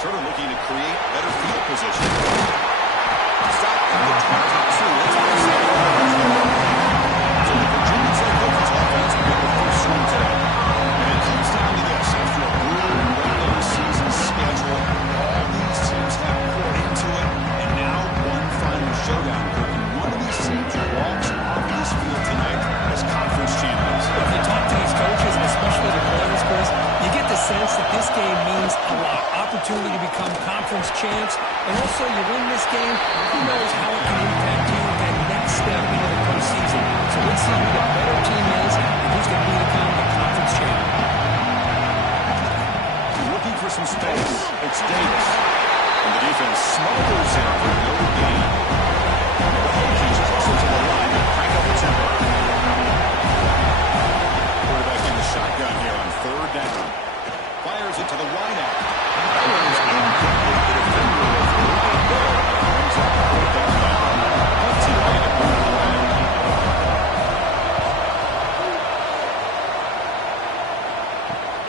returner looking to create better field position. Stop at the 22. That's offside. So the Virginia Tech offense will get the first swing today. And it comes down to this. After a brutal regular season schedule, all these teams have poured into it, and now one final showdown. One of these teams walks off this field tonight as conference champions. If you talk to these coaches, and especially the players, Chris, you get the sense that this game means a lot. Opportunity to become conference champs, and also you win this game, who knows how it can impact you that next step into the postseason. So let's see who the better team is and who's going to become the conference champion. Looking for some space. It's Davis. And the defense smothers him for no gain. The Hokies is also to the line to crank up the tempo. Quarterback in the shotgun here on third down. Fires it to the wideout. Fires incomplete. The defender was right there. Brings up the fourth down now.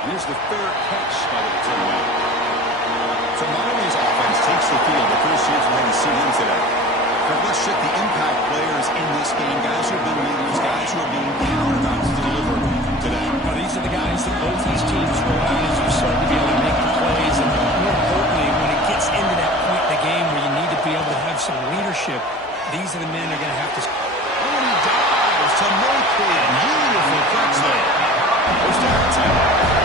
Here's the third catch by the return man. So Miami's offense takes the field. The first chance we're going to see them today. But let's check the impact players in this game. Guys who have been leaders, guys who are being counted on to deliver today. Now, these are the guys that both these teams rely on as you start to be able to make the plays. And more importantly, when it gets into that point in the game where you need to be able to have some leadership, these are the men that are going to have to... Oh, and he dives to make a beautiful catch there. First down, 10.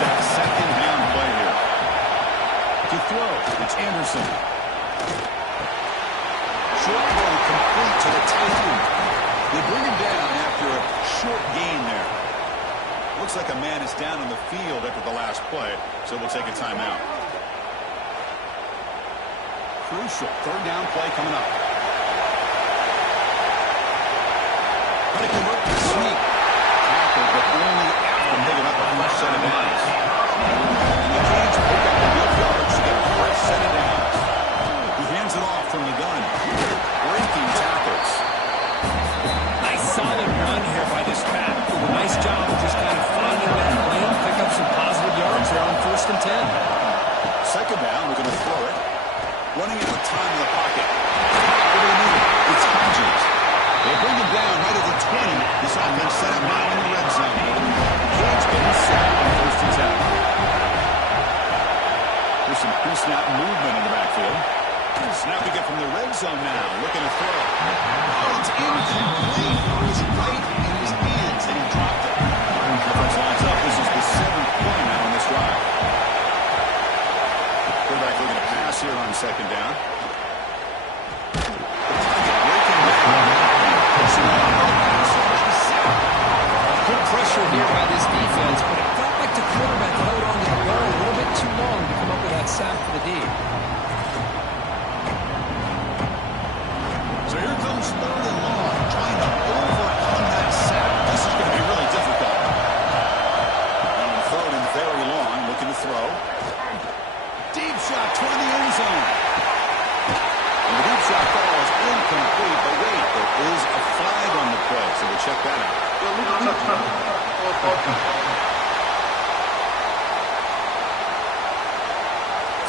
Second down play here. To throw, it's Anderson. Short ball complete to the tight end. They bring him down after a short gain there. Looks like a man is down on the field after the last play, so we'll take a timeout. Crucial third down play coming up. Got to convert the sneak. Tackle, but only after picking up a fresh set of downs. The Canes pick up the good yards to get a fresh set of downs. He hands it off from the gun. Breaking tackles. Nice solid run here by this back. Nice job of just kind of finding that lane, pick up some positive yards there on 1st and 10. Second down, we're going to throw it. Running out of time in the pocket. What do they need? It's Hodges. They bring him down right at the 20. This offense set up now in the red zone. Canes getting set on 1st and 10. There's some pre-snap movement in the backfield. Snapping it from the red zone now. Looking to throw. Oh, it's incomplete. It was right in his hands, and he dropped it. Defense lines up. This is the 7th play now on this drive. Quarterback looking to pass here on second down. Good pressure here by this defense, but it felt like the quarterback held on to the ball a little bit too long to come up with that sack for the D. So here comes third and long, trying to overcome that sack. This is going to be really difficult. And on third and very long, looking to throw. Deep shot toward the end zone. And the deep shot ball is incomplete, but wait, there is a flag on the play, so we'll check that out.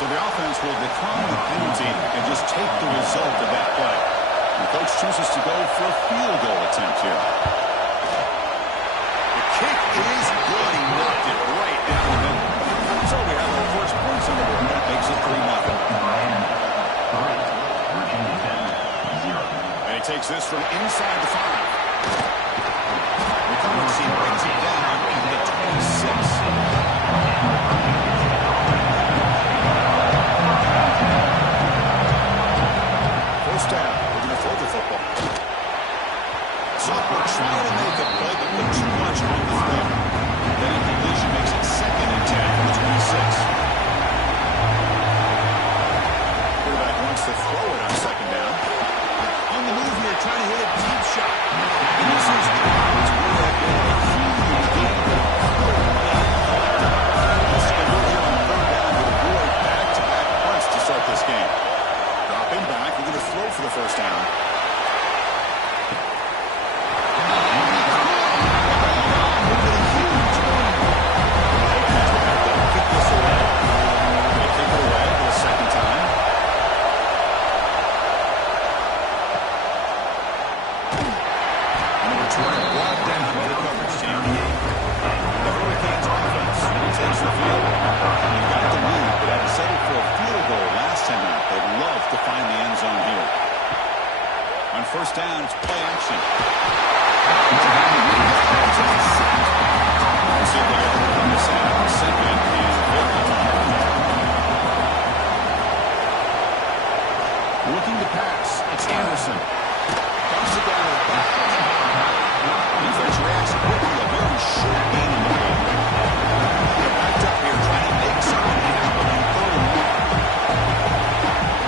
So the offense will decline the penalty and just take the result of that play. The coach chooses to go for a field goal attempt here. The kick is good. He knocked it right down the middle. So we have our first points on the board. That makes it 3-0. And he takes this from inside the 5. He brings it down at the 26. First down. We're going to throw the football. Software trying to make a play, but put too much on the throw. That incompletion makes it 2nd and 10 from the 26. Quarterback wants to throw it on second down. On the move here, trying to hit a deep shot. to throw for the first down. First down, it's play action. Looking to pass, it's Anderson. Dumps it down to the back. Defense reacts quickly, a very short gain in the game. They're backed up here trying to make something happen on third and long.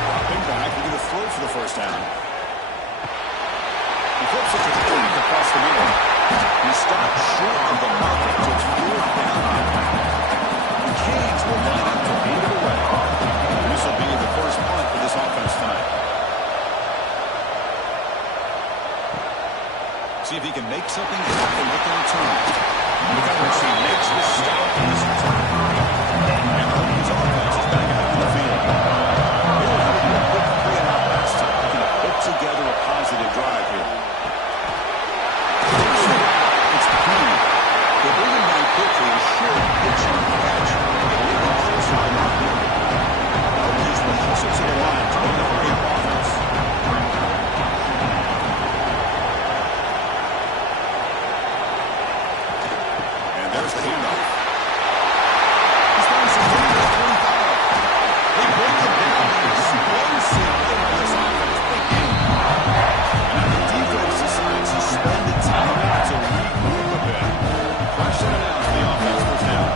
Dropping back, they're going to throw for the first down. He flips it to the deep across the middle. He stopped short of the marker to its fourth down. The Canes will line up to beat it away. This will be the first punt for this offense tonight. See if he can make something happen with the return. The coverage team makes the stop in this return. And the Hokies offense is back out on the field. They were having a quick 3-and-out last time. Looking to put together a positive drive here. It's Payne. They bring him down quickly, a short pitch on the catch. A little closer than that. Hokies will closer to the line to win the hurry-up offense. And there's the handoff. He's throwing some room to the 25. They break it down. Explosive play by this offense. Big game. And now the defense decides to spend the time out to regroup a bit. Pressure it out for the offense first down.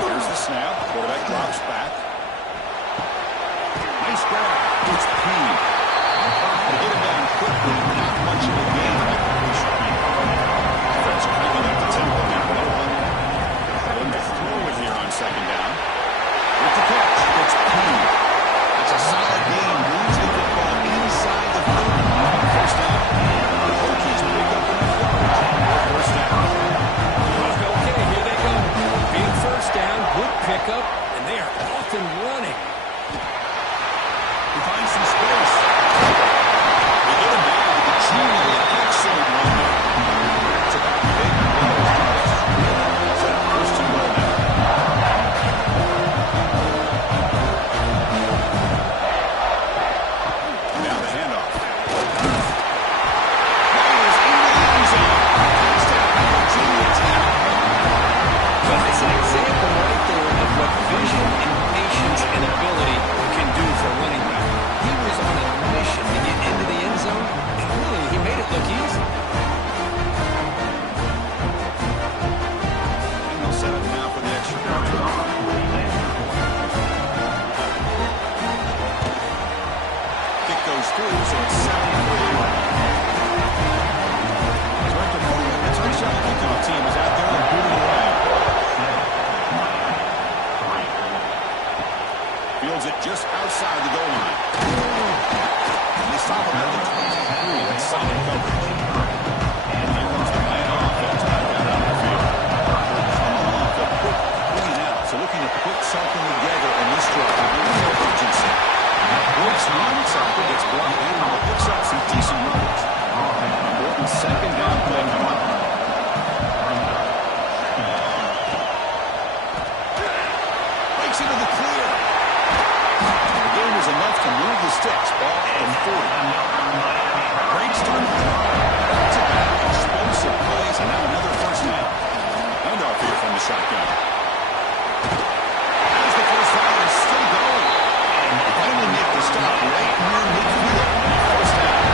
Here's the snap. Quarterback drops back. Nice grab. It's Payne. They get him down quickly. Not much of a gain like we should be. Defense cranking up the tempo now. Looking to throw it here on second down. With the catch, it's Payne. It's a solid game. Moves the football inside the 30. First down. The Hokies pick up enough yardage. First down. Okay, here they go. Big first down, good pickup, and they are off and running. He finds some space. They get him back with the truly excellent run there. It's about big plays. So that first two well now. Now the handoff. Fires into the end zone. Touchdown, Virginia Tech. Well, it's an example right there of what vision and patience and ability can do for a running back. He was on a mission to get into the end zone, and really, he made it look easy. And they'll set up now for the extra point. Kick goes through, so it's 7-3. Director Moore, the touchdown kickoff team is out there and booting away. Fields it just outside the goal line. And they stop him at the 23. That's solid coverage. And here comes the Miami offense back out on the field. Coming off a quick 3-and-out. So looking to put something together in this drive. A little urgency. Brooks runs something, gets brought in, but picks up some decent runs. Important second down play coming up. Breaks into the clear. The game was enough to move the sticks. Ball at the 40. Great start to the drive. Back-to-back explosive plays, and now another first down. Handoff here from the shotgun. As the first down is still going. And finally make the stop right near midfield. First down.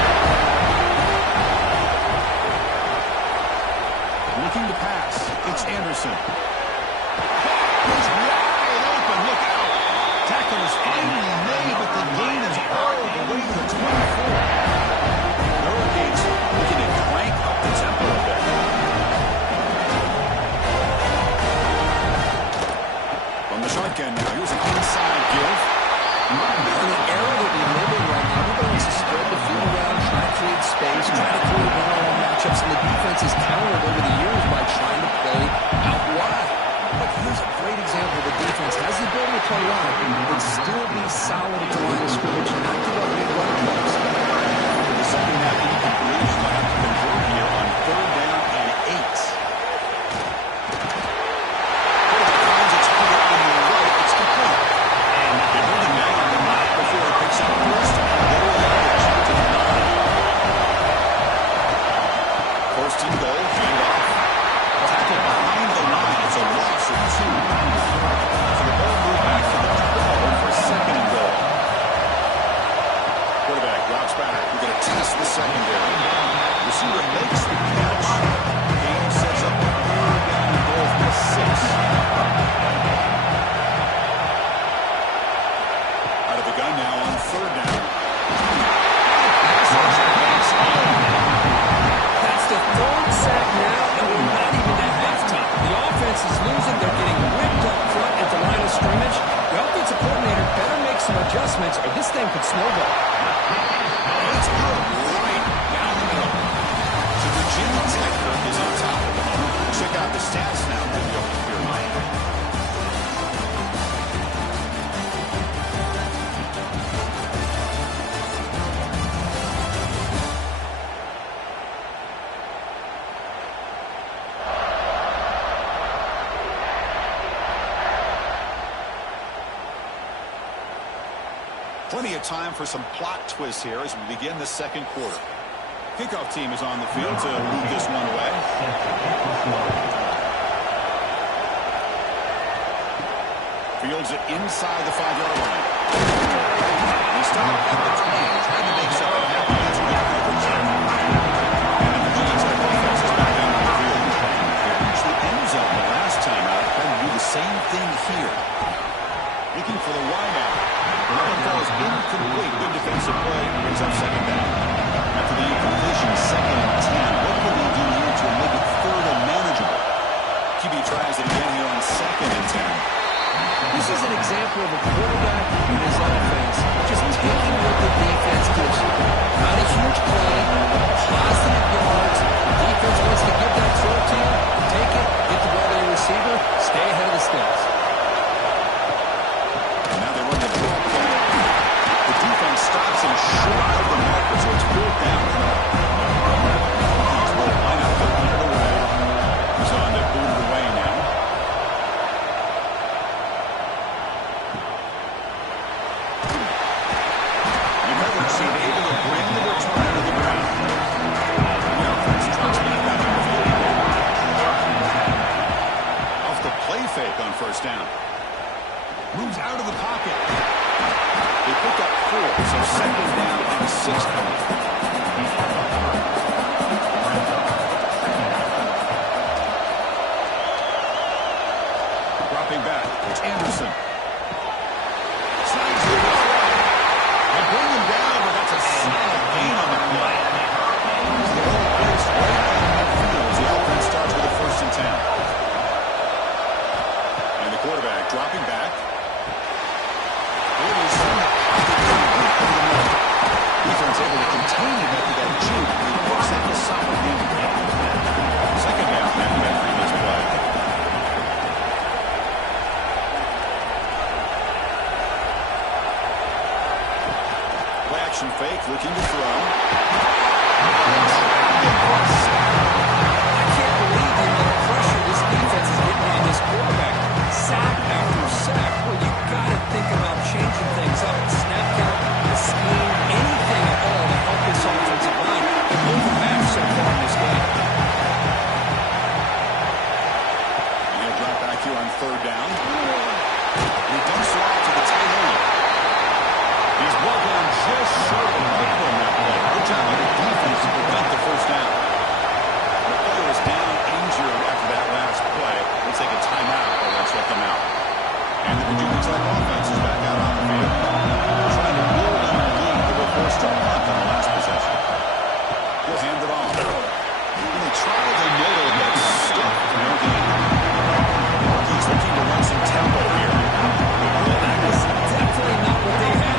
Looking to pass. It's Anderson. He's wide open. Look out. Tackle is finally made, but the gain is all the way to the 24. The Hurricanes looking to crank up the tempo a bit. From the shotgun now, here's an inside give. In the era that we live in right now, everybody wants to spread the field around, try to create space, try to create one-on-one matchups, and the defense has countered over the years by trying to play out wide. But here's a great example. The defense has the ability to play wide, but still be solid at the line of scrimmage, not give up big run plays. The second half incompletion will have to convert here on 3rd down and 8. Finds its target on the right. It's complete. And they're moving back on the mark before it picks up first and goal yardage to the 9. First and goal, handoff. Tackle behind the line. It's a loss of 2. So the ball moved back to the 12 for 2nd and goal. Quarterback drops back. We're going to test the secondary. Receiver makes the catch. Game sets up a 3rd down and goal from the 6. Out of the gun now on 3rd down. That's the 3rd sack now, and we're not even at halftime. The offense is losing. They're getting ripped up front at the line of scrimmage. The offensive coordinator better make some adjustments, or this thing could snowball. It's good right down the middle. So Virginia Tech is on top of them. Check out the stats now for the open field line. Plenty of time for some plot twists here as we begin the 2nd quarter. Kickoff team is on the field to move this one away. Fields it inside the 5-yard line. He stopped at the 20, trying to make something happen. That's good coverage there. And the Virginia Tech offense is back out on the field. They reached the end zone the last time out. Trying to do the same thing here. Looking for the wideout. Another ball is incomplete. Good defensive play. Brings up 2nd down. After the incompletion, 2nd and 10. What can we do here to make it 3rd and manageable? QB tries it again here on 2nd and 10. This is an example of a quarterback and his offense just taking what the defense gives you. Not a huge play, positive yards. The defense wants to give that throw to you. Take it, get the ball to your receiver, stay ahead of the sticks. Now they run the ball play. The defense stops him short of the marker, so it's 4th down. He's will line up to punt it away. He's on to boot it away now. New coverage team able to bring the return to the ground. The offense tries to get back on the field. Off the play fake on 1st down. Moves out of the pocket. They pick up 4, so 2nd down and 6 coming. Dropping back, it's Anderson. Slides it all right. They bring him down, but that's a solid gain on the play. As the ball is right on midfield as the offense starts with a 1st and 10. And the quarterback dropping back. Defense able to contain him after that juke. He looks like a solid game. 2nd down after that previous play. Play action fake, looking to throw. I can't believe the amount of pressure this defense is getting on this quarterback. Sack after sack. Well, you got to think about changing things up. The snap count, the scheme, anything at all to help this offensive line. They're overmatched so far in this game. And he'll drop back here on 3rd down. And he dumps it off to the tight end. He's brought down just short of the middle on that play. Good job by the defense to prevent the 1st down. The player is down injured after that last play. Let's take a timeout or let's let them out. And the Virginia Tech offense is back out on the field. Trying to build on the lead that were forced to punt on the last possession. He'll hand it off. And they tried the middle, but stuck for no gain. He's looking to run some tempo here. Well, that was definitely not what they had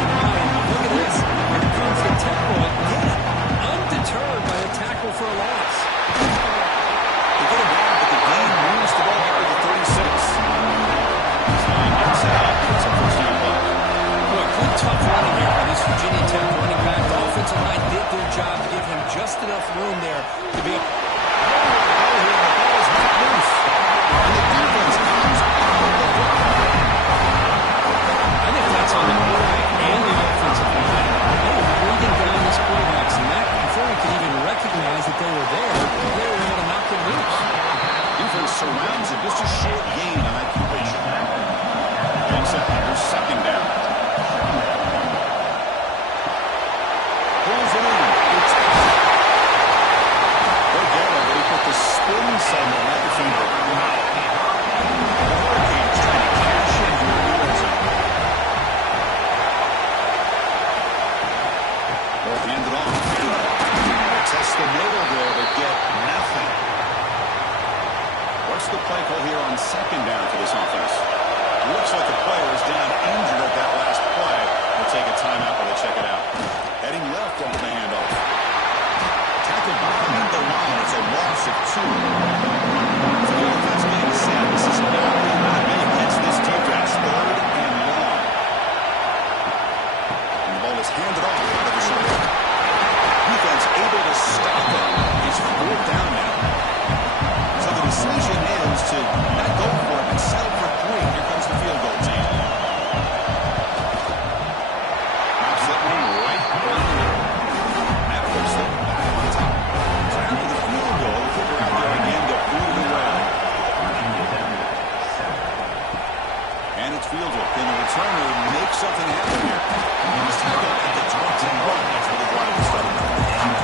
Can the returner make something happen here? He's tackled at the 21. That's where the drive will start. And the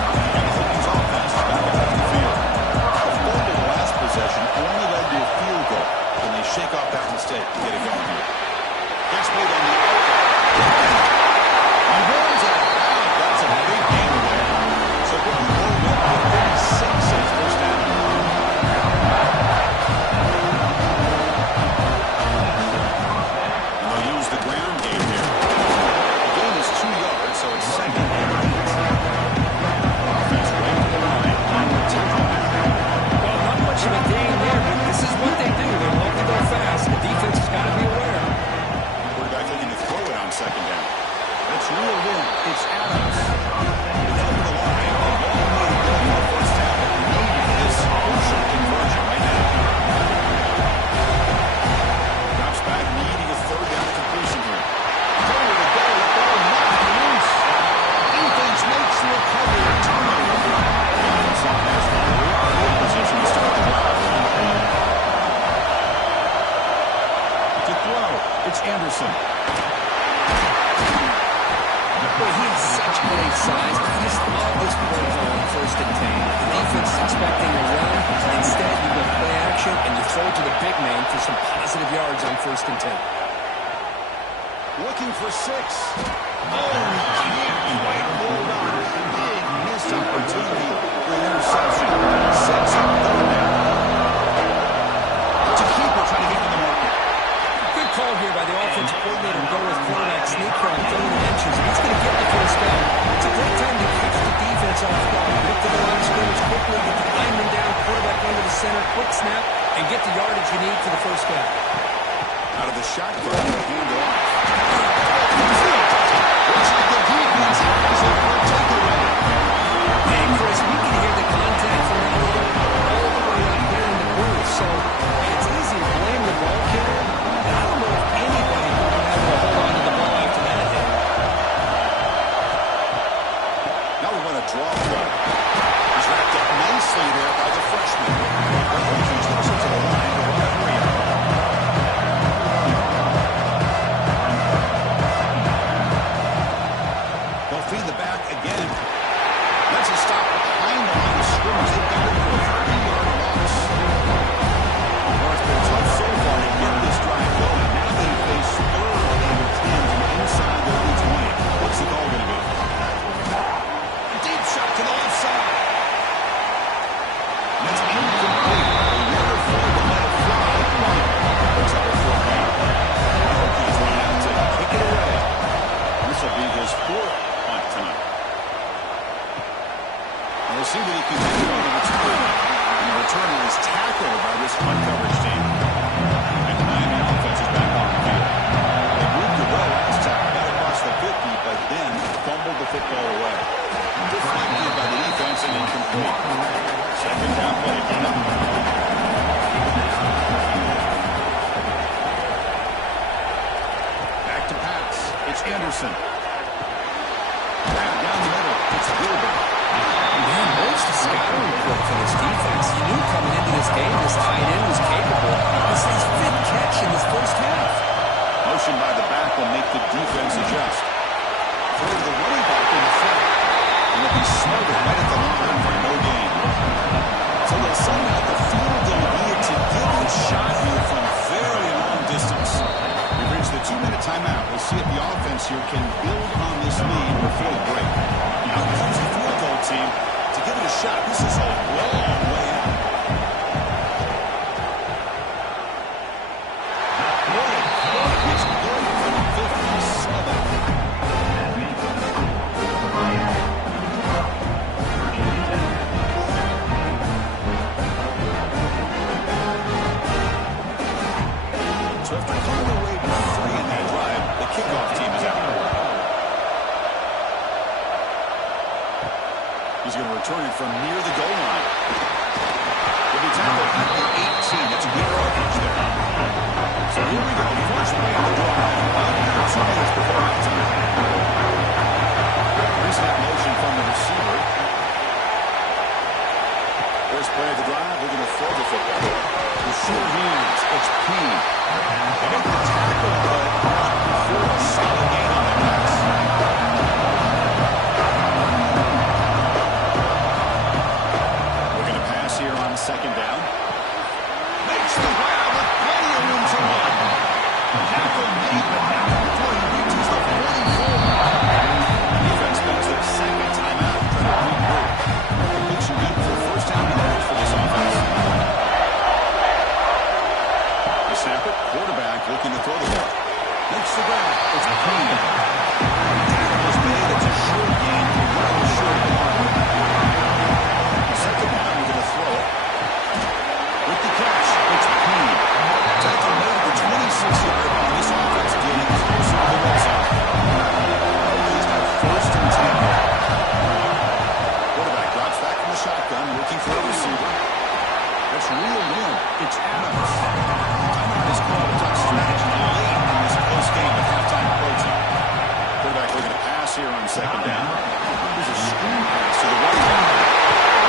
Vikings offense is back out on the field. A fumble the last possession only led to a field goal. Can they shake off that mistake and get it going here? Next play on the outlet. He runs out of bounds. That's a big gain there. So we're going to go with 36 in his first down. And they'll use the ground game here. The gain is 2 yards, so it's second and 8. Offense right to the line. Well, not much of a gain there, but this is what they do. They love to go fast. The defense has got to be aware. Quarterback looking to throw it on second down. It's reeled in. It's Adams. It's over the line. A long way to go for the first down. Need this crucial conversion right now. Drops back, needing a third down completion here. Nowhere to go. The ball knocked loose. Defense makes the recovery. Turnover. The offensive pass follower. Field position to start the drive. To throw. It's Anderson. Boy, he has such great size. I just love this play on 1st and 10. The defense is expecting a run. Instead, you go play action, and you throw to the big man for some positive yards on 1st and 10. Looking for 6. Oh, he can't quite hold on. Big missed opportunity for an interception. 6 on third down. To keep it, trying to get to the market. Good call here by the offensive coordinator to go with quarterback sneak here on 3rd and inches. He's going to get the first down. It's a great time to catch the defense off guard. Get to the line of scrimmage quickly, get the lineman down, quarterback under the center, quick snap, and get the yardage you need for the first down. Out of the shotgun, hand off. Looks like the defense has it for a takeaway. Hey, Chris, we can hear the contact from that line all the way up here in the booth, so it's easy to blame the ball carrier. I don't know if anybody would have been able to hold on to the ball after that hit. Now we're going to draw play. He's wrapped up nicely there by the freshman. The Hokies goes into the line to run a 3-yard. They'll feed the back again. That's a stop behind the line of scrimmage. They've got it for a 3-yard loss. Well, it's been tough so far to get this drive going. Now they face 3rd and 10 from inside their own 20. What's the call going to be? Deep shot to the left side. That's incomplete. They never failed to let it fly. Picks up a 4th down. The Hokies run out to kick it away. This will be his 4th punt tonight. And we'll see what he can do on the return. And the returner is tackled by this punt coverage team. And Miami offense is back on the field. They moved the well last time, got across the 50, but then fumbled the football away. Deflected by the defense and incomplete. Second down play coming up. Back to pass. It's Anderson. Back down the middle. It's Gilbert. Man, where's the scouting report for this defense? You knew coming into this game this tight end was capable. This is his 5th catch in this first half. Motion by the back will make the defense adjust. Throw the running back in the front. And they'll be smothered right at the line for no gain. So they'll send out the field goal here to give it a shot here from very long distance. We've reached the 2-minute timeout. We'll see if the offense here can build on this lead before the break. Out comes the field goal team to give it a shot. This is a long way out. It's good from 57. So after coming away with 3 in that drive, the kickoff team is out. He's going to return it from near the goal line. He'll be tackled at the 18. That's near Arch there. So here we go. First play on the drive. About 2 minutes before halftime. Pre-snap motion from the receiver. First play of the drive, we're going to throw the football. The short hands, it's P. They make the tackle, but It's clean. Tackle was made. It's a short gain. Well short of the mark. Second down, we're going to throw it. With the catch, it's clean. Tackle made at the 26-yard line. This offense getting closer to the red zone. He's got first and 10. Quarterback drops back from the shotgun, looking for a receiver. That's reeled in. It's Adams. Timeout is called. Touch strategy late in this close game with halftime approaching. Quarterback looking to pass here on second down. There's a screen pass to the right hand.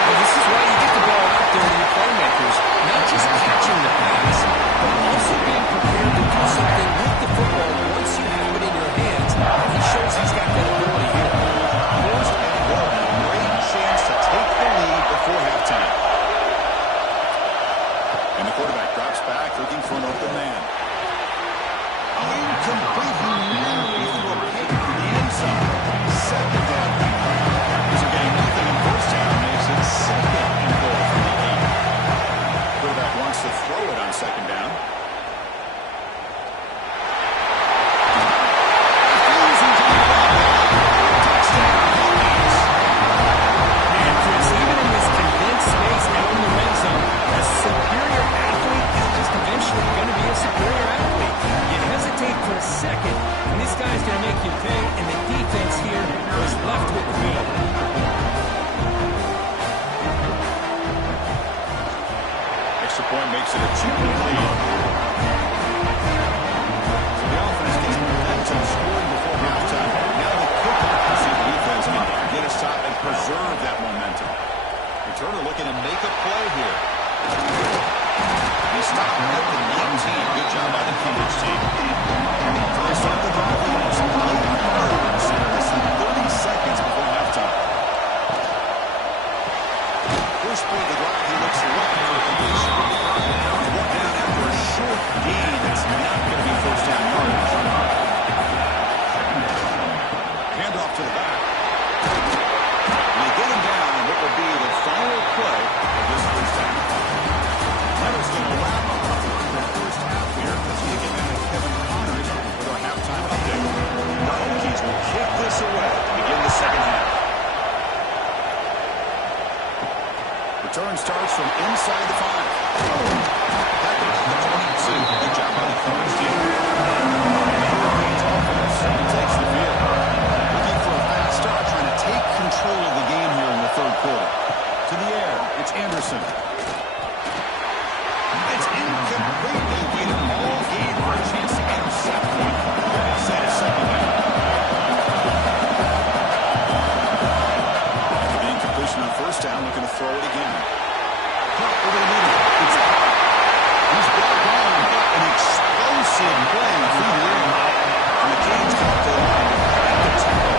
Well, this is why you get the ball out there to your playmakers. Not just catching the pass, but also being prepared to do something with the football once you have it in your hands. He shows he's got that ability here. First and goal. Great chance to take the lead before halftime. And the quarterback drops back, looking for an open man. Incomplete. He nearly threw a pick in the end zone. Second down. So getting nothing in first down makes it second and goal from the 8. Quarterback wants to throw it on second down. Point makes it a 2-point lead. So the offense gets momentum scoring before halftime. Now the kickoff to see the defense can get a stop and preserve that momentum. Returner looking to make a play here. He stopped at the 19. Good job by the Cambridge team. So they start the drive with almost 8 yards. Less than 30 seconds before halftime. First play of the drive, he looks left for a completion. One down after a short gain. That's not going to be first down yardage. Handoff to the back. And they get him down on what will be the final play of this first down. Leonard's going to wrap up the first half here as we get back to Kevin Connors with our halftime update. The Hokies will kick this away to begin the second half. Return starts from inside the 5. Back about the 22. Good job by the Connors team. Hurricanes offense takes the field. Looking for a fast start, trying to take control of the game here in the third quarter. To the air, it's Anderson. It's incomplete. They waited all game for a chance to intercept one. Set a second down. After the incompletion on first down, looking to throw it again. Caught over the middle. It's out. He's brought down. An explosive play through the air. And the Canes caught the line. At the tackle.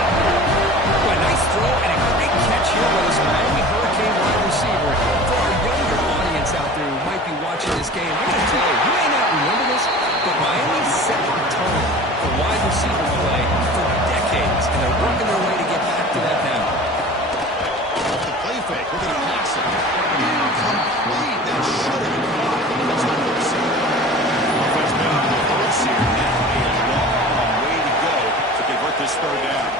Well, a nice throw and a great catch here by this Miami Hurricane wide receiver. For our younger audience out there who might be watching this game, I'm going to tell you, you may not remember this, but Miami set the tone for wide receiver play for decades, and they're working their way to get back to that now. The play fake. We're going to pass it. Incomplete. That should have been caught. That's not the receiver. Offense made on the reverse here. Now a long way to go to convert this third down.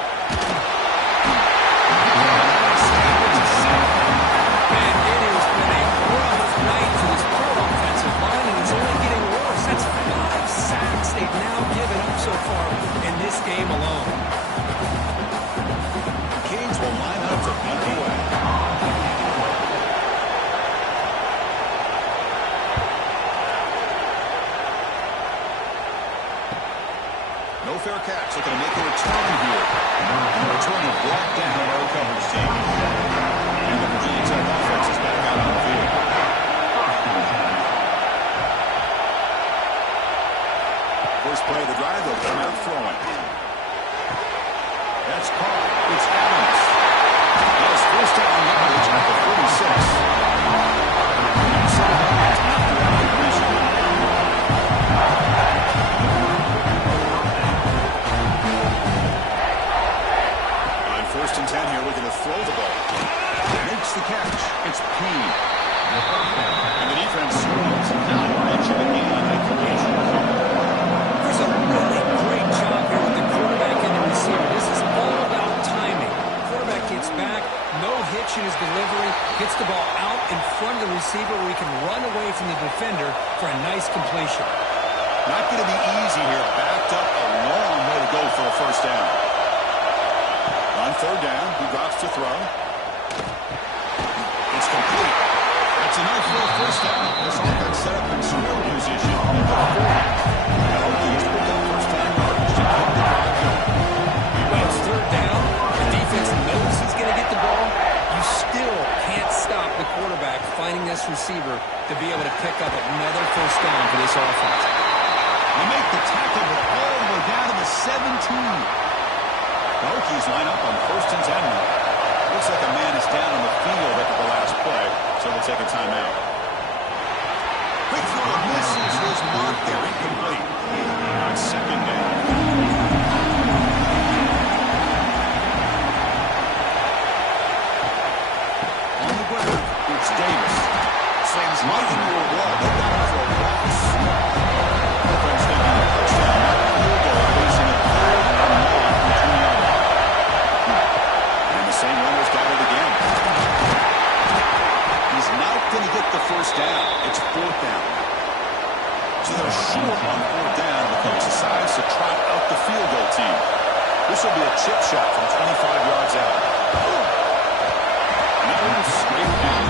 And it has been a rough night for this pro offensive line, and it's only getting worse. That's 5 sacks they've now given up so far in this game alone. The Canes will line up to punt away. No fair catch. Looking to make a return here. And the return is brought down by our coverage team. And the Virginia Tech offense is back out on the field. First play of the drive, they'll come out throwing. That's caught. It's Adams. Yes, first down yardage at the 46. On first and 10 here, looking to throw the ball. Makes the catch. It's Payne. And the defense screws not much of a gain on that collision. There's a really great job here with the nice completion. Not going to be easy here. Backed up a long way to go for a first down. On third down, he drops to throw. It's complete. That's enough for a first down. This offense set up in scoring position at the 40. The Hokies pick up first down yardage to keep the drive going. When it's third down, the defense knows he's going to get the ball. You still can't stop the quarterback finding this receiver to be able to pick up another first down for this offense. They make the tackle, but all the way down to the 17. The Hokies line up on first and 10 now. Looks like a man is down on the field after the last play, so we'll take a timeout. Quick throw misses his mark there, incomplete. On second down. On the ground, it's Davis. Slams right into a wall. They got him for a loss. Defense thinking a touchdown, not a field goal, facing a third and long from 20 yards. And the same runner's got it again. He's not going to get the first down. It's fourth down. So they're short on fourth down. The coach decides to trot out the field goal team. This will be a chip shot from 25 yards out. And that one's straight down.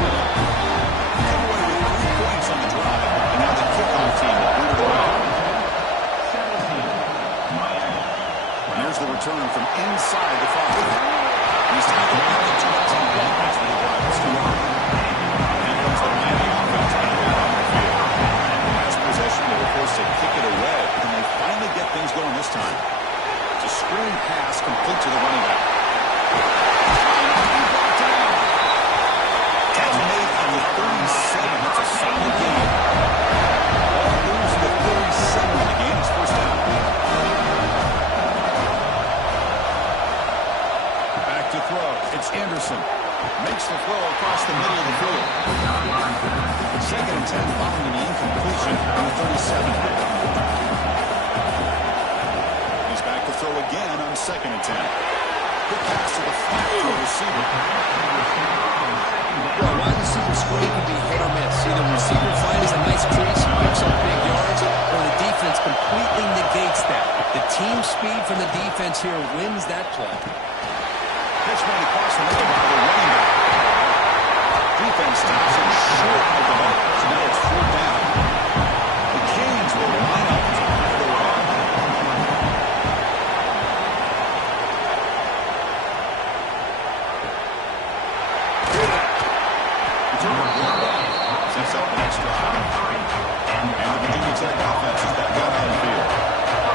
Come away with 3 points on the drive. And now the kickoff team will boot it away. And there's the return from inside the 5. He's tackled at the 2-10 as the drive is too long. And comes the Miami offense back out on the field. Last possession, they were forced to kick it away, and they finally get things going this time. It's a screen pass complete to the running back. Catch made on the 37. That's a solid game. All lose the 37 in the game. It's first down. Back to throw. It's Anderson. Makes the throw across the middle of the field. Second and 10 following the incompletion on the 37. He's back to throw again on second and 10. Good pass to the flat to the receiver. Well, wide receiver screen can be hit or miss. Either the receiver finds a nice crease, picks up big yards, or the defense completely negates that. The team speed from the defense here wins that play. Pitch made across the middle by the running back. Defense stops him short of the ball. So now it's fourth down. The Canes will line up to punt it away. Return to one. Sets up the next drive. And the Virginia Tech offense is back out on the field.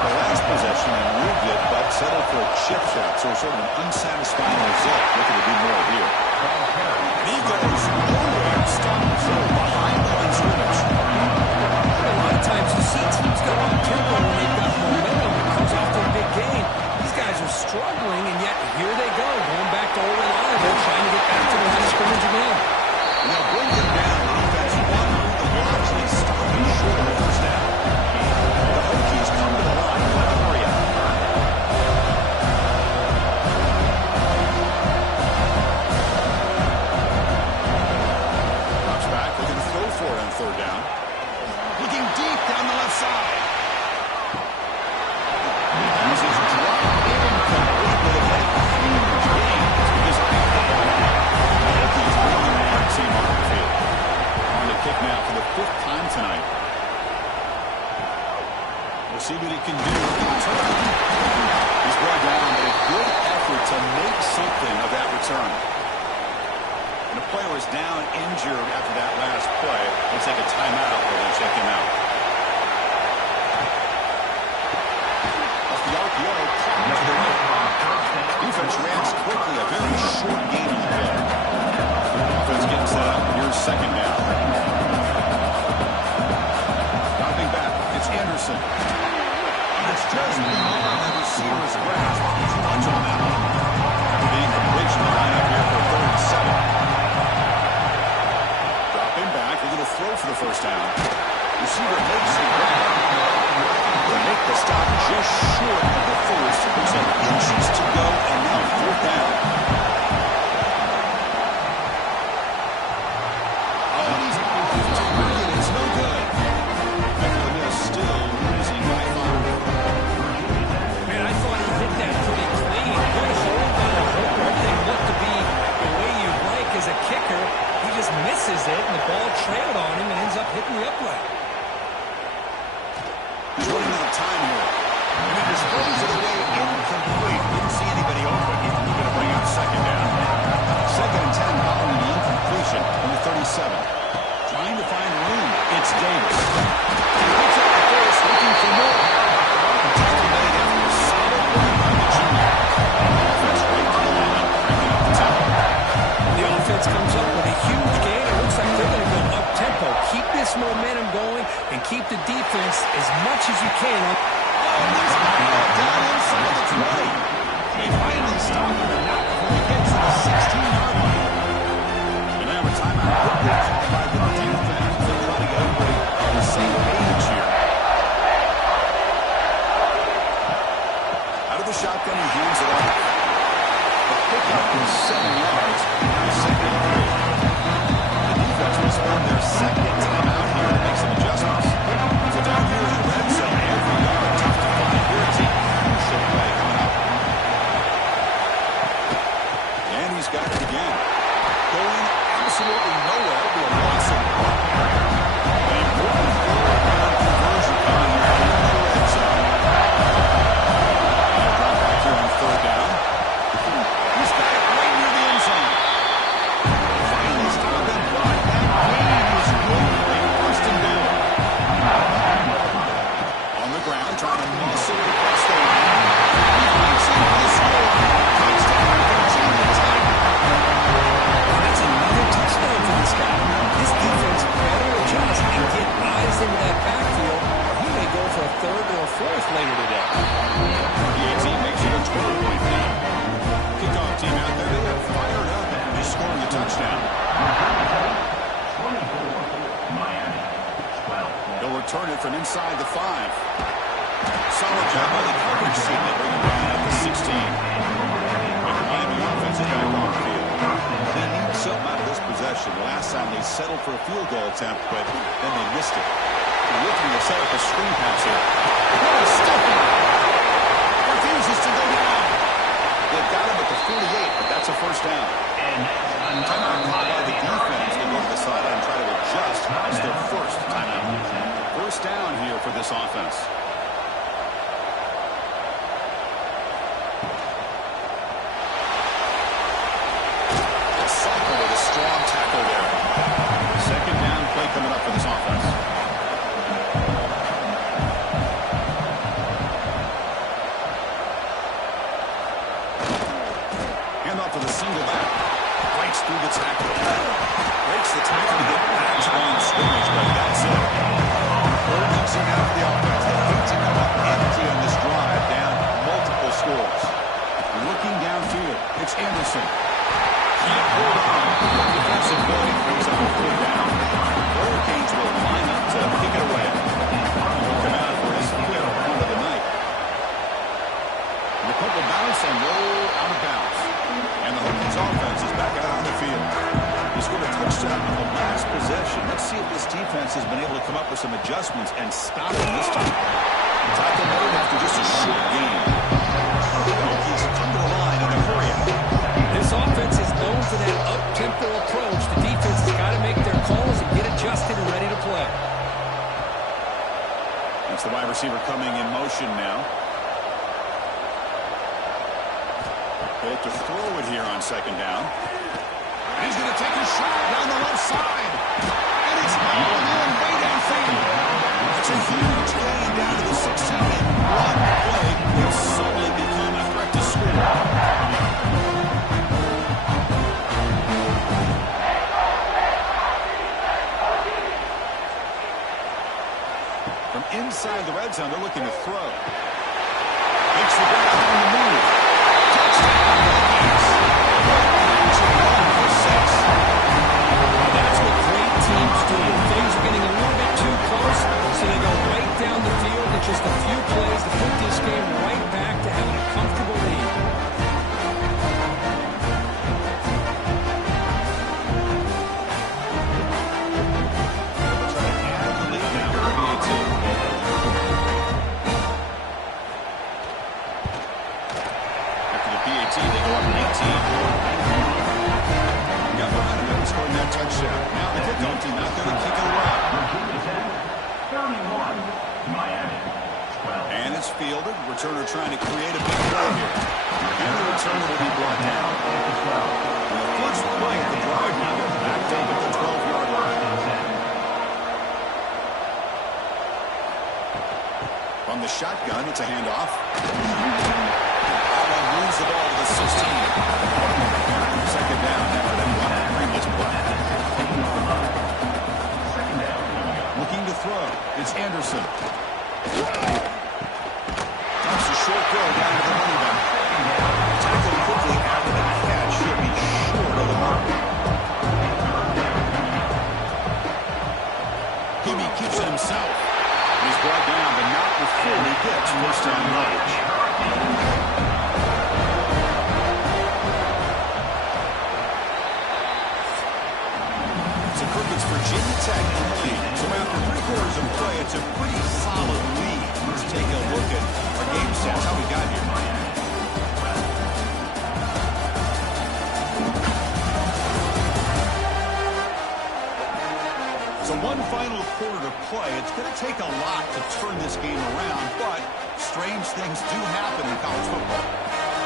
The last possession moved it, but settled for a chip shot, so sort of an unsatisfying result. Looking to do more here. And he goes nowhere. Stops behind the line scrimmage. A lot of times you see teams go on tempo when they've got momentum that comes off their big game. These guys are struggling, and yet here they go, going back to old reliable, trying to get back to the line of scrimmage again. And they'll bring him down. Offense one through the blocks, and he's stopping short of the first down. The Hokies come to the line. What for you? Drops back, looking to throw for it on third down. Looking deep down the left side. Uses drop incomplete, but it had a huge gain to his back. The Hokies bringing the hard team on the field. On the kick now for the 5th time tonight. We'll see what he can do in return. He's brought down, but a good effort to make something of that return. And the player is down injured after that last play. We'll take a timeout while they check him out. Off the RPO, to the right. Defense reacts quickly. A very short game in the field. Offense getting set up. Here's second down. Dropping back. It's Anderson. It's just beyond the receiver's grasp. Too much on that one. After being completion, the lineup here for 3rd and 7. Dropping back. They're going to throw for the first down. Receiver makes the grab. They make the stop just short of the first. Looks like inches to go, and now fourth down. Oh, and he's off target. It's no good. up with a huge gain. It looks like they're going to go up-tempo. Keep this momentum going and keep the defense as much as you can. He's got it down inside the 20. They finally stop him, and not before he gets to the 16-yard line. And now a timeout quickly called by the defense. They're trying to get everybody on the same page here. Out of the shotgun, he hands it off. The pickup is 7 yards. Now second and 3. The defense will spend their second timeout here to make some adjustments. So down here in the red zone, every yard tough to find. Here it's a crucial play coming up. And he's got it again. Going absolutely nowhere. It'll be a loss of 1. An important third-down conversion coming here in the red zone. And a drop back here on third down. He's got it right near the end zone. Finally stopped and brought that gain is good. They forced him down. On the ground, trying to muscle it across the line. He breaks in for the score. Touchdown, Virginia Tech. And that's another touchdown for this guy. This defense better adjust and get eyes into that backfield, or he may go for a third or a fourth later today. The team makes it a 12-point lead. Kickoff team out there, they are fired up after scoring a touchdown. They'll return it from inside the 5. Solid job by the coverage team. They bring it down at the 16. And the Miami offense is back on the field. They need something out of this possession. Last time they settled for a field goal attempt, but then they missed it. They're looking to set up a screen pass here. Oh, Stephen refuses to go down. They've got him at the 48, but that's a first down. Timeout called by the defense. They go to the sideline and try to adjust. It's their first timeout. First down here for this offense. Cycle with a strong tackle there. Second down play coming up for this offense. Hand off to the single back. Breaks through the tackle. Breaks the tackle to get back to line scrimmage, but that's it. Third and 2 now for the offense. They hate to come up empty on this drive, down multiple scores. Looking downfield, it's Anderson. Can't hold on. Defensive play brings up a third down. Hurricanes will line up to kick it away. He'll come out for his 5th punt of the night. And the punt will bounce and roll out of bounds. And the Hurricanes offense is back out on the field. He scored a touchdown on the last possession. Let's see if this defense has been able to come up with some adjustments and stop him this time. Tackle made after just a short game. The Hokies come to the line in a hurry. This offense is known for that up-tempo approach. The defense has got to make their calls and get adjusted and ready to play. That's the wide receiver coming in motion now. They have to throw it here on second down. And he's going to take a shot down the left side. And it's all in way downfield. It's a huge gain down to the 16. And one play will suddenly become a threat to score. From inside the red zone, they're looking to throw. Makes the ground on the move. Touchdown, Hurricanes. That's what great teams do. Things are getting a little bit too close, so they go right down the field in just a few plays to put this game right back to having a comfortable lead. Touchdown. Now the kickoff team out there to kick it around. And it's fielded. Returner trying to create a big play here. And the returner will be brought down. And the first play of the drive now, they're backed up at the 12-yard line. From the shotgun, it's a handoff. Allen moves the ball to the 16. Second down now. They want to bring this play. another play. It's going to take a lot to turn this game around, but strange things do happen in college football.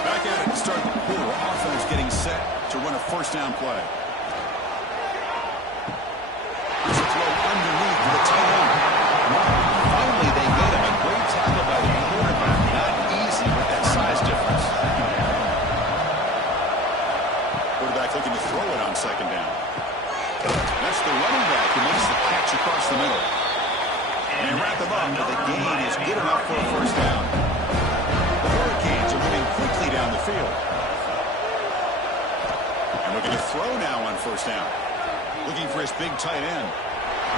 Back at it to start the quarter. Offense getting set to run a first down play. Here's a throw underneath to the tight end. Finally, they get him. A great tackle by the quarterback. Not easy with that size difference. Quarterback looking to throw it on second down. That's the running back who makes the catch across the middle. And they wrap him up, but the gain is good enough for a first down. The Hurricanes are moving quickly down the field. And looking to throw now on first down. Looking for his big tight end.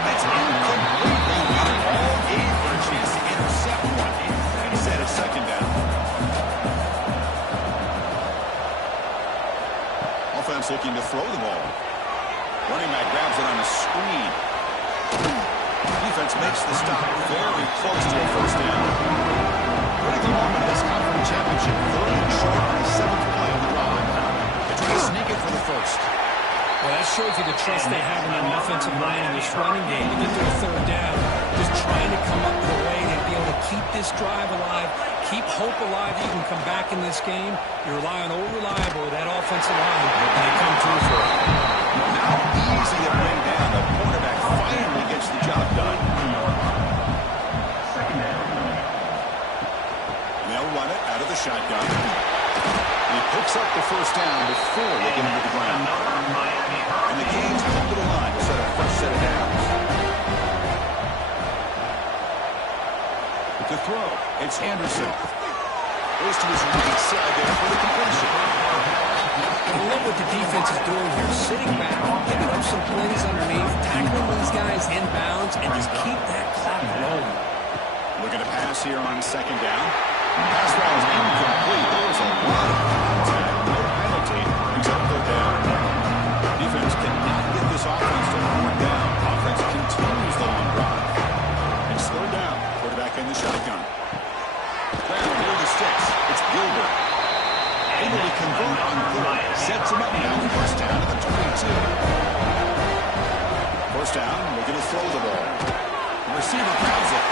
That's incomplete. They waited all game for a chance to intercept one. Instead of second down. Offense looking to throw the ball. Running back grabs it on a screen. Defense makes the stop very close to a first down. Critical moment of this conference championship. Third and short on the seventh play of the drive. They try to sneak it for the first. Well, that shows you the trust they have in an offensive line in this running game to get to a third down. Just trying to come up with a way to be able to keep this drive alive, keep hope alive that you can come back in this game. You rely on old reliable, that offensive line, and they come through for it. How easy to bring down. The quarterback finally gets the job done. They'll run it out of the shotgun. He picks up the first down before they get him to the ground. And the Canes come to the line to set up first set of downs. To throw, it's Anderson. Goes to his right side there for the completion. I love what the defense is doing here. Sitting back, picking up some plays underneath, tackling these guys inbounds, and just keep that clock rolling. Looking to pass here on second down. Pass ball is incomplete. There was a lot of contact. No penalty. Brings up third down. Defense cannot get this offense to fourth down. Offense continues the long drive. It's third down. Quarterback in the shotgun. Brown near the sticks. It's Gilbert. Able to convert on third. Sets him up now. First down at the 22. First down. Looking to throw the ball. The receiver grabs it.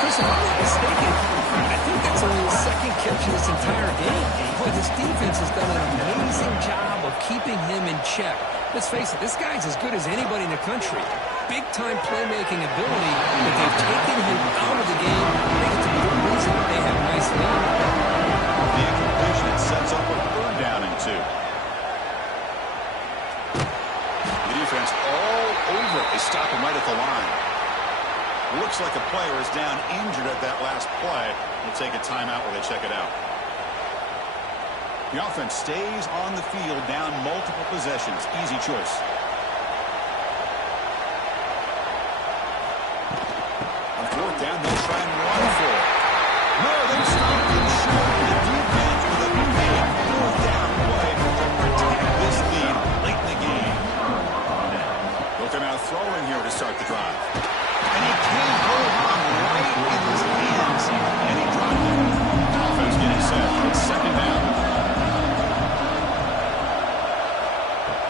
Chris, if I'm not mistaken, I think that's only his second catch in this entire game. Boy, this defense has done an amazing job of keeping him in check. Let's face it, this guy's as good as anybody in the country. Big-time playmaking ability, but they've taken him out of the game. I think it's a good reason that they have a nice lead. The incompletion sets up a third down and 2. The defense all over it. They stop him right at the line. Looks like a player is down injured at that last play. We'll take a timeout where they check it out. The offense stays on the field down multiple possessions. Easy choice. On fourth down, they'll try and run for it. No, they stopped him short. The defense with a big fourth down play to protect this lead late in the game. They'll come out throwing here to start the drive. And he can't hold on right in his hands. And he dropped it. Offense getting set. It's second down.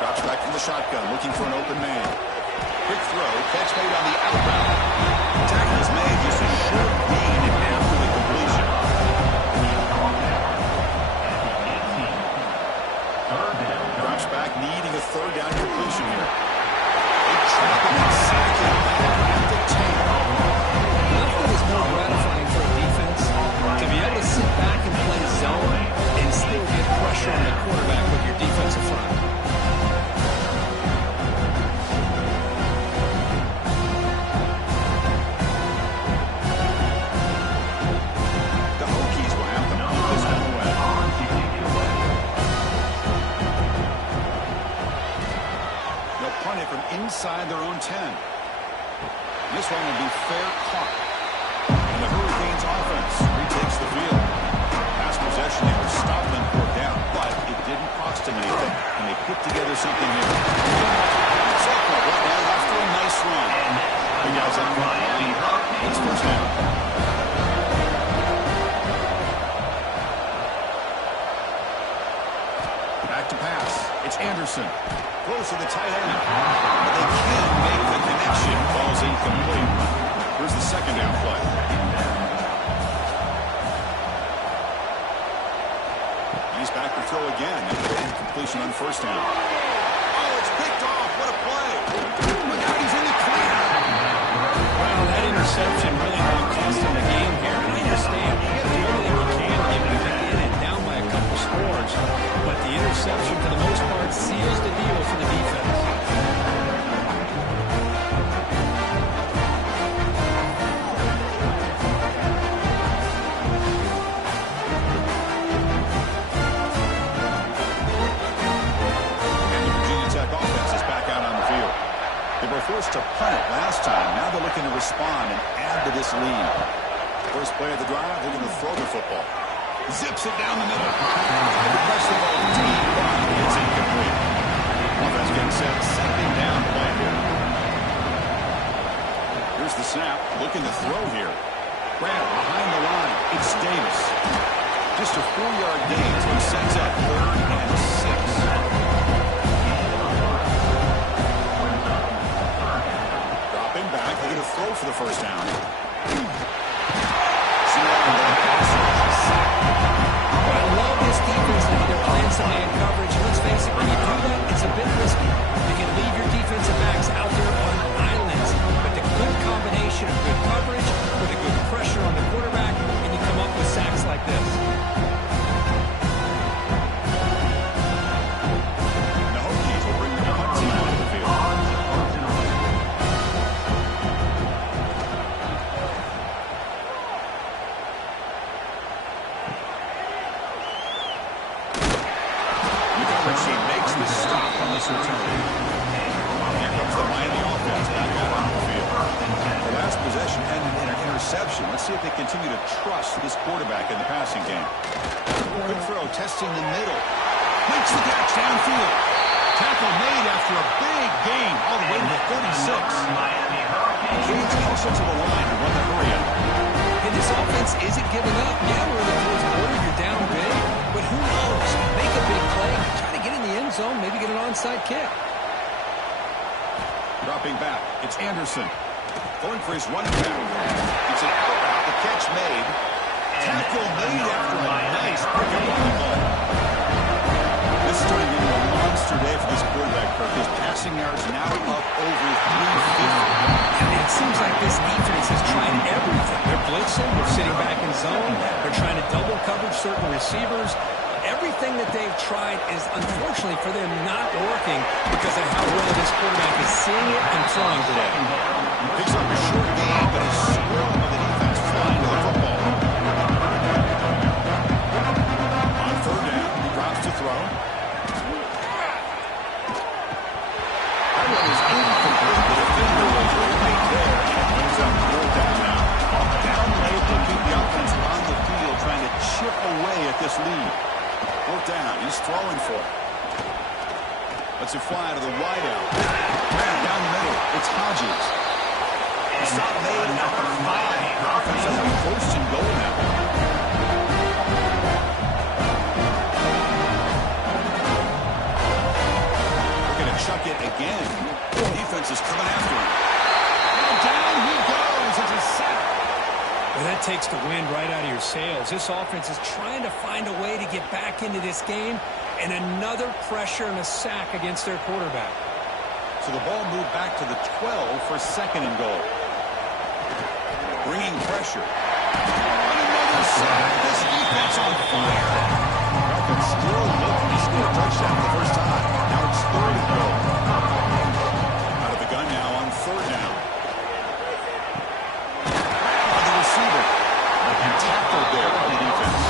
Drops back from the shotgun, looking for an open man. Quick throw. Catch made on the outbound. Tackle is made. Just a short gain after the completion. Drops back, needing a third down completion here. They trap him and sack him at the 10. Nothing is more gratifying for a defense to be able to sit back and play zone and still get pressure on the quarterback with your defensive front. The Hokies will have to put this one away. They'll punt it from inside their own 10. This one will be fair caught. And the Hurricanes offense retakes the field. Past possession, they were stopped and poured down, but it didn't cost them anything. And they put together something here. It's up right now after a nice run. The guys up front line up. It's first down. Back back to pass. It's Anderson. Throws to the tight end. But they can't make the connection. Ball's incomplete. Here's the second down play. He's back to throw again. Completion on first down. Oh, it's picked off. What a play. Look out, he's in the clear. Well, that interception really cost him the game here. And I understand you have to do everything you can to get back in and down by a couple scores. But the interception, for the most part, seals the deal for the defense. Forced to punt it last time. Now they're looking to respond and add to this lead. First play of the drive, they're going to throw the football. Zips it down the middle. Tried to press the ball deep, but it's incomplete. Offense getting set. Second down play here. Here's the snap. Looking to throw here. Grant behind the line. It's Davis. Just a 4-yard gain, so he sends up 3rd and 6. Back, they're going to throw for the first down. I love this defense now. They're playing some man coverage. Let's face it, when you do that, it's a bit risky. You can leave your defensive backs out there on islands, but the good combination of good coverage with a good pressure on the quarterback, and you come up with sacks like this. The Hokies will bring the punt team onto the field. She makes the stop on this return. Here comes the Miami offense back out on the field. The last possession ended in an interception. Let's see if they continue to trust this quarterback in the passing game. Good throw, testing the middle. Makes the catch downfield. Tackle made after a big gain all the way to the 36. James hustle to the line and run the hurry up. And this offense isn't giving up. Yeah, we're in the fourth quarter. You're down big. But who knows? Make a big play. Try to get in the end zone. Maybe get an onside kick. Dropping back. It's Anderson. Going for his running back. It's an out route. The catch made. Tackle made after a nice pickup on the ball. This is turning into a monster day for this quarterback, Kirk. His passing yards now up over 350. It seems like this defense is trying everything. They're blitzing. They're sitting back in zone. They're trying to double coverage certain receivers. Everything that they've tried is, unfortunately for them, not working because of how well this quarterback is seeing it and throwing today. Picks up a short gain, but is squirreled by the defense flying to the football. On 3rd down, he drops to throw. That one is incomplete. The defender was right there, and it brings up 4th down now. Down late to keep the offense on the field, trying to chip away at this lead. 4th down, he's throwing for it. Lets it fly to the wide out. Down the middle, it's Hodges. The stop made after 5. The offense has a 1st and goal now. We're going to chuck it again. The defense is coming after him. And down he goes. It's a sack. Well, that takes the wind right out of your sails. This offense is trying to find a way to get back into this game, and another pressure and a sack against their quarterback. So the ball moved back to the 12 for 2nd and goal. Bringing pressure. And another sack. This defense on fire. Falcons still looking to score a touchdown for the first time. Now it's 3rd and goal. Out of the gun now on 3rd down. Receiver. And tackled there by the defense.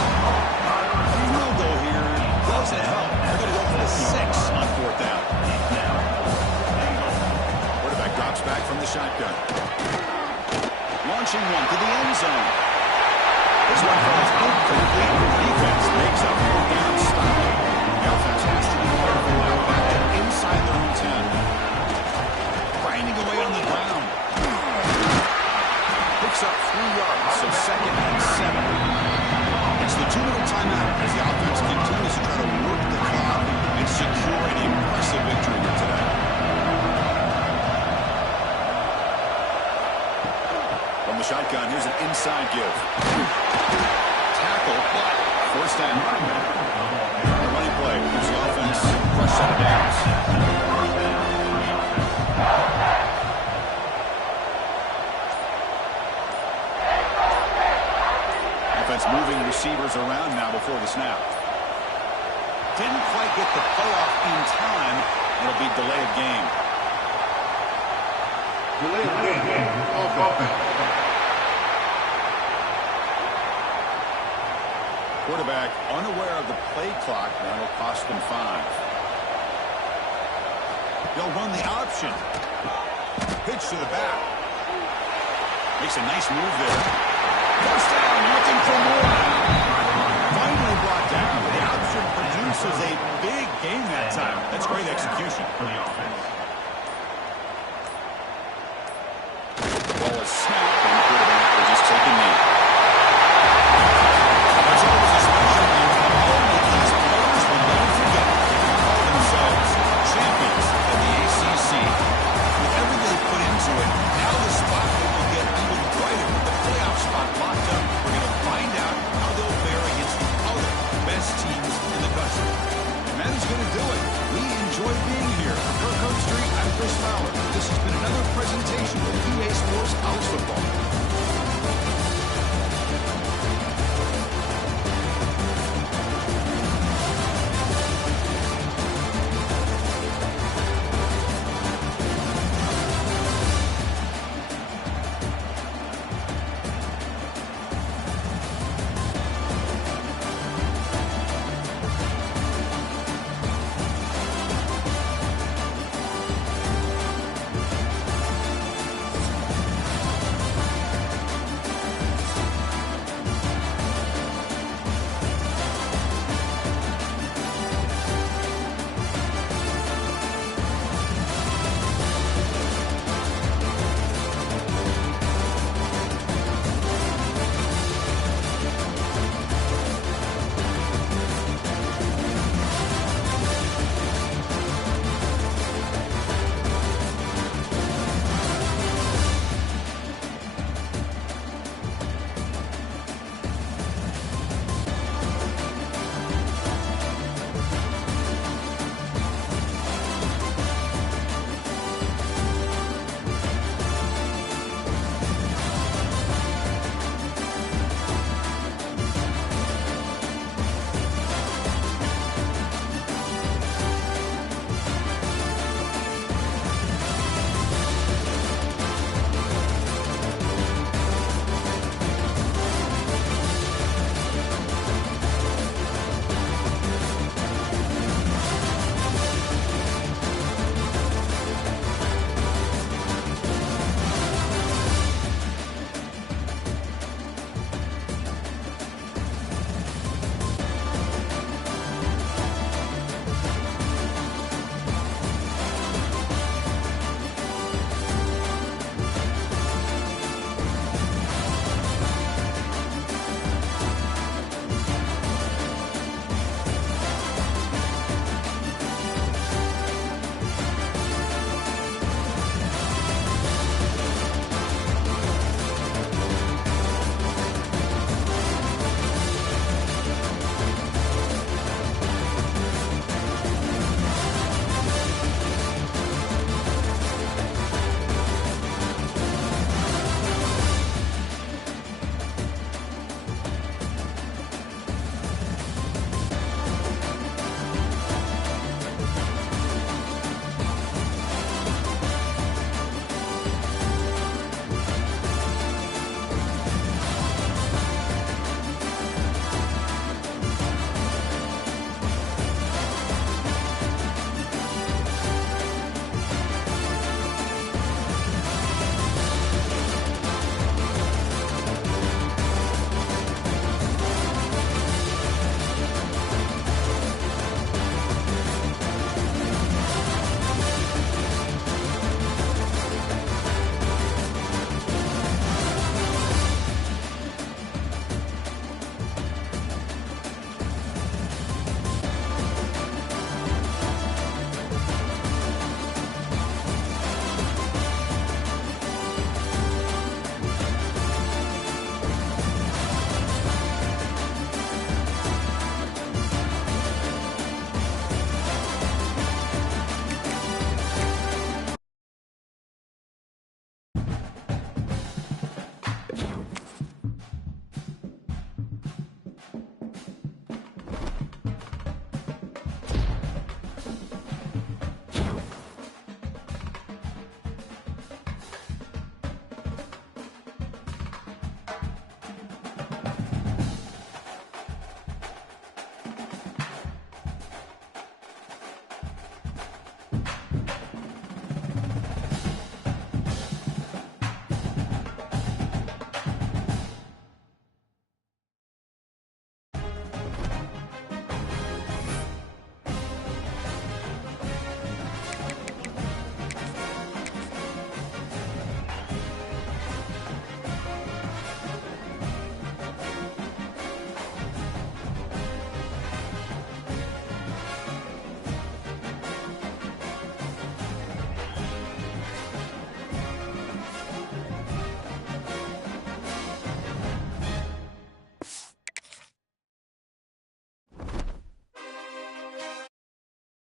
Field goal here doesn't help. They're going to go for the 6 on 4th down. Quarterback drops back from the shotgun. Launching one to the end zone. This one falls incomplete. The defense makes a 4th down stop. The offense has to be careful now. Back to inside their own 10. Grinding away on the ground. Picks up 3 yards, so 2nd and 7. It's the 2-minute timeout as the offense continues to try to work the clock and inside give. Tackle, but forced down. A running play gives the offense fresh set of downs. Offense moving receivers around now before the snap. Didn't quite get the play off in time. It'll be delay of game. Delay of game. Offense. Quarterback unaware of the play clock. That'll cost them 5. They'll run the option. Pitch to the back. Makes a nice move there. First down, looking for more. Finally brought down. The option produces a big gain that time. That's great execution. The ball is snapped, and the quarterback will just take a knee. There's always a special moment. Only these players will never forget. They can call themselves champions of the ACC. With everything they put into it, now the spotlight will get even brighter with the playoff spot locked up. We're going to find out how they'll fare against the other best teams in the country. And that is going to do it. We enjoy being here. For Coach Street, I'm Chris Fowler. This has been another presentation of EA Sports College Football.